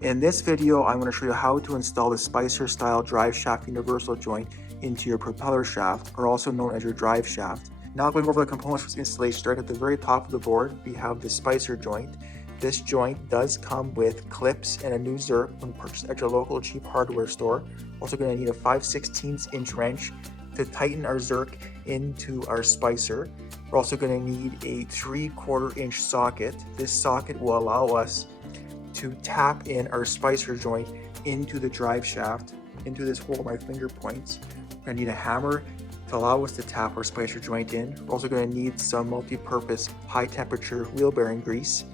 In this video, I'm going to show you how to install the Spicer style drive shaft universal joint into your propeller shaft, or also known as your drive shaft. Now going over the components for this installation, starting at the very top of the board, we have the Spicer joint. This joint does come with clips and a new zerk when purchased at your local Jeep hardware store. Also going to need a 5/16 inch wrench to tighten our zerk into our Spicer. We're also going to need a 3/4 inch socket. This socket will allow us to tap in our Spicer joint into the drive shaft, into this hole my finger points. We're going to need a hammer to allow us to tap our Spicer joint in. We're also going to need some multi-purpose high temperature wheel bearing grease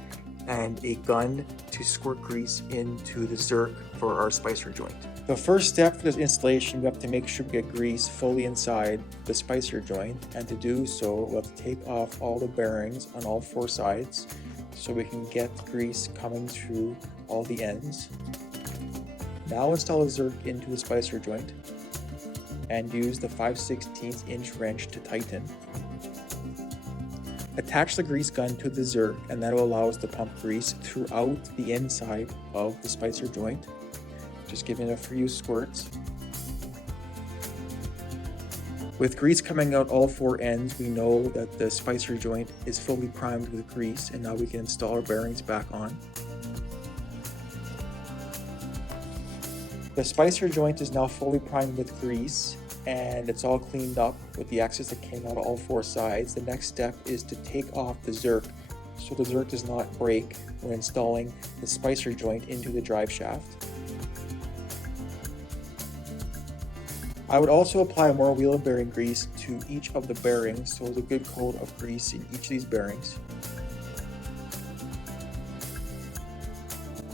and a gun to squirt grease into the zerk for our Spicer joint. The first step for this installation, we have to make sure we get grease fully inside the Spicer joint, and to do so we'll have to take off all the bearings on all 4 sides so we can get grease coming through all the ends. Now install a zerk into the Spicer joint and use the 5/16 inch wrench to tighten. Attach the grease gun to the zerk, and that will allow us to pump grease throughout the inside of the Spicer joint. Just giving it a few squirts. With grease coming out all 4 ends, we know that the Spicer joint is fully primed with grease, and now we can install our bearings back on. The Spicer joint is now fully primed with grease, and it's all cleaned up with the excess that came out of all 4 sides. The next step is to take off the zerk so the zerk does not break when installing the Spicer joint into the drive shaft. I would also apply more wheel bearing grease to each of the bearings, so there's a good coat of grease in each of these bearings.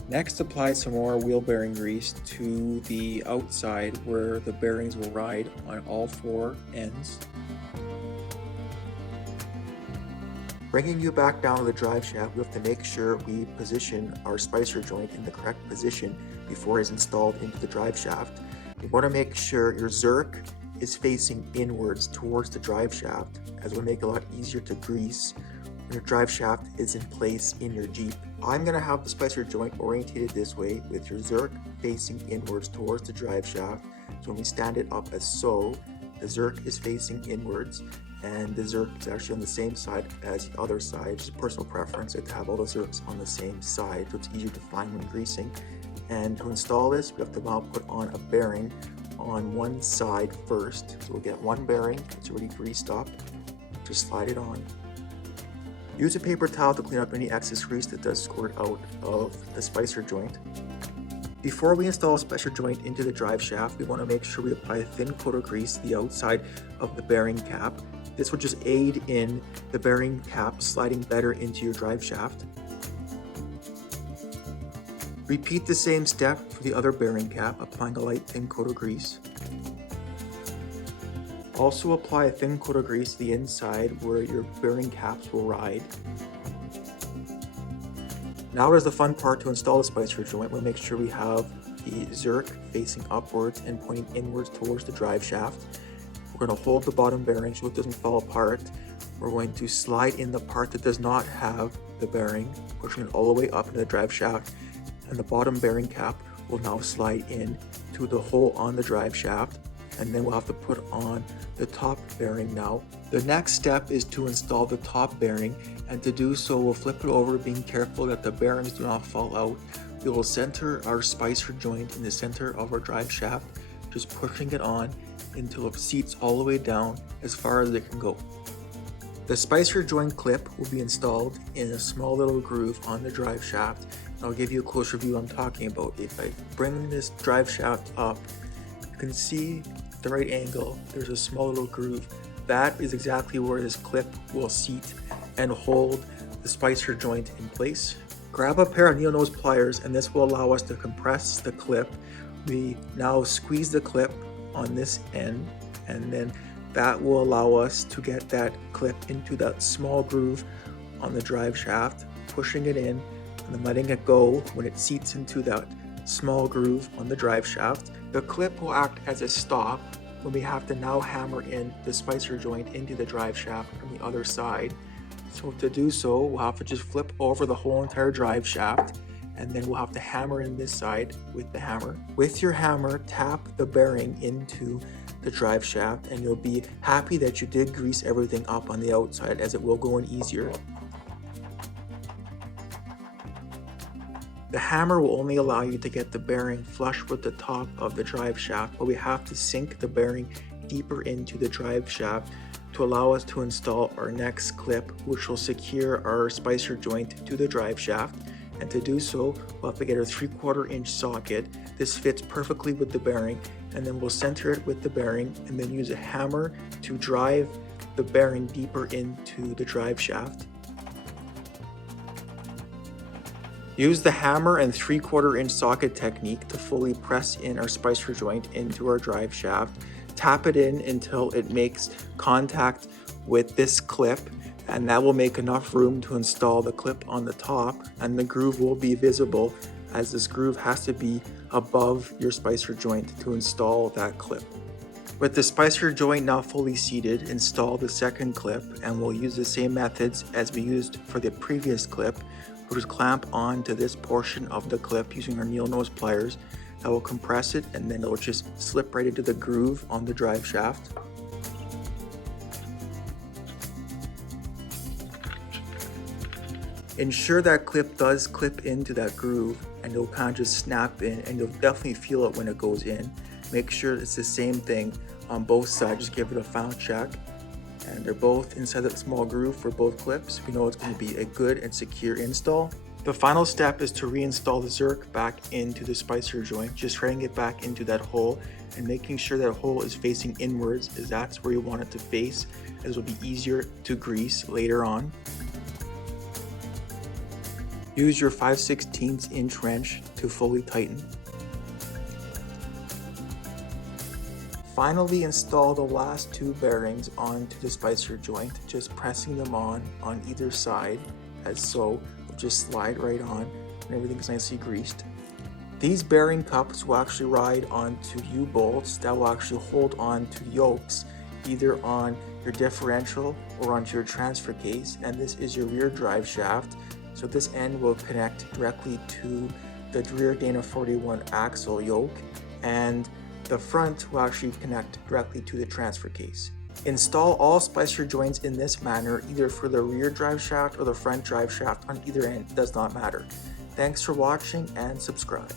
Next, apply some more wheel bearing grease to the outside where the bearings will ride on all 4 ends. Bringing you back down to the drive shaft, we have to make sure we position our Spicer joint in the correct position before it's installed into the drive shaft. You want to make sure your zerk is facing inwards towards the drive shaft, as it will make it a lot easier to grease when your drive shaft is in place in your Jeep. I'm going to have the Spicer joint orientated this way, with your zerk facing inwards towards the drive shaft. So when we stand it up as so, the zerk is facing inwards, and the zerk is actually on the same side as the other side. Just a personal preference to have all the zerks on the same side, so it's easier to find when greasing. And to install this, we have to now put on a bearing on one side first. So we'll get one bearing, it's already greased up, just slide it on. Use a paper towel to clean up any excess grease that does squirt out of the Spicer joint. Before we install a Spicer joint into the drive shaft, we want to make sure we apply a thin coat of grease to the outside of the bearing cap. This will just aid in the bearing cap sliding better into your drive shaft. Repeat the same step for the other bearing cap, applying a light thin coat of grease. Also apply a thin coat of grease to the inside where your bearing caps will ride. Now is the fun part to install the Spicer joint. We'll make sure we have the zerk facing upwards and pointing inwards towards the drive shaft. We're going to hold the bottom bearing so it doesn't fall apart. We're going to slide in the part that does not have the bearing, pushing it all the way up into the drive shaft. And the bottom bearing cap will now slide in to the hole on the drive shaft, and then we'll have to put on the top bearing now. The next step is to install the top bearing, and to do so we'll flip it over, being careful that the bearings do not fall out. We will center our Spicer joint in the center of our drive shaft, just pushing it on until it seats all the way down as far as it can go. The Spicer joint clip will be installed in a small little groove on the drive shaft. I'll give you a closer view I'm talking about. If I bring this drive shaft up, you can see at the right angle, there's a small little groove. That is exactly where this clip will seat and hold the Spicer joint in place. Grab a pair of needle nose pliers, and this will allow us to compress the clip. We now squeeze the clip on this end, and then that will allow us to get that clip into that small groove on the drive shaft, pushing it in and then letting it go when it seats into that small groove on the drive shaft. The clip will act as a stop when we have to now hammer in the Spicer joint into the drive shaft from the other side. So to do so, we'll have to just flip over the whole entire drive shaft and then we'll have to hammer in this side with the hammer. With your hammer, tap the bearing into the drive shaft, and you'll be happy that you did grease everything up on the outside, as it will go in easier. The hammer will only allow you to get the bearing flush with the top of the drive shaft, but we have to sink the bearing deeper into the drive shaft to allow us to install our next clip, which will secure our spacer joint to the drive shaft. And to do so, we'll have to get a 3/4 inch socket. This fits perfectly with the bearing, and then we'll center it with the bearing and then use a hammer to drive the bearing deeper into the drive shaft. Use the hammer and 3/4 inch socket technique to fully press in our spacer joint into our drive shaft. Tap it in until it makes contact with this clip, and that will make enough room to install the clip on the top, and the groove will be visible, as this groove has to be above your spacer joint to install that clip. With the spacer joint now fully seated, install the second clip, and we'll use the same methods as we used for the previous clip. We'll just clamp on to this portion of the clip using our needle nose pliers. That will compress it, and then it'll just slip right into the groove on the drive shaft. Ensure that clip does clip into that groove, and it'll kind of just snap in, and you'll definitely feel it when it goes in. Make sure it's the same thing on both sides. Just give it a final check, and they're both inside that small groove for both clips. We know it's going to be a good and secure install. The final step is to reinstall the Zerk back into the spacer joint, just threading it back into that hole and making sure that hole is facing inwards, as that's where you want it to face, as it will be easier to grease later on. Use your 5/16 inch wrench to fully tighten. Finally, install the last two bearings onto the spacer joint, just pressing them on either side, as so. Just slide right on, and everything's nicely greased. These bearing cups will actually ride onto U-bolts that will actually hold on to yokes, either on your differential or onto your transfer case, and this is your rear drive shaft. So this end will connect directly to the rear Dana 41 axle yoke, and the front will actually connect directly to the transfer case. Install all spacer joints in this manner, either for the rear drive shaft or the front drive shaft on either end, it does not matter. Thanks for watching, and subscribe.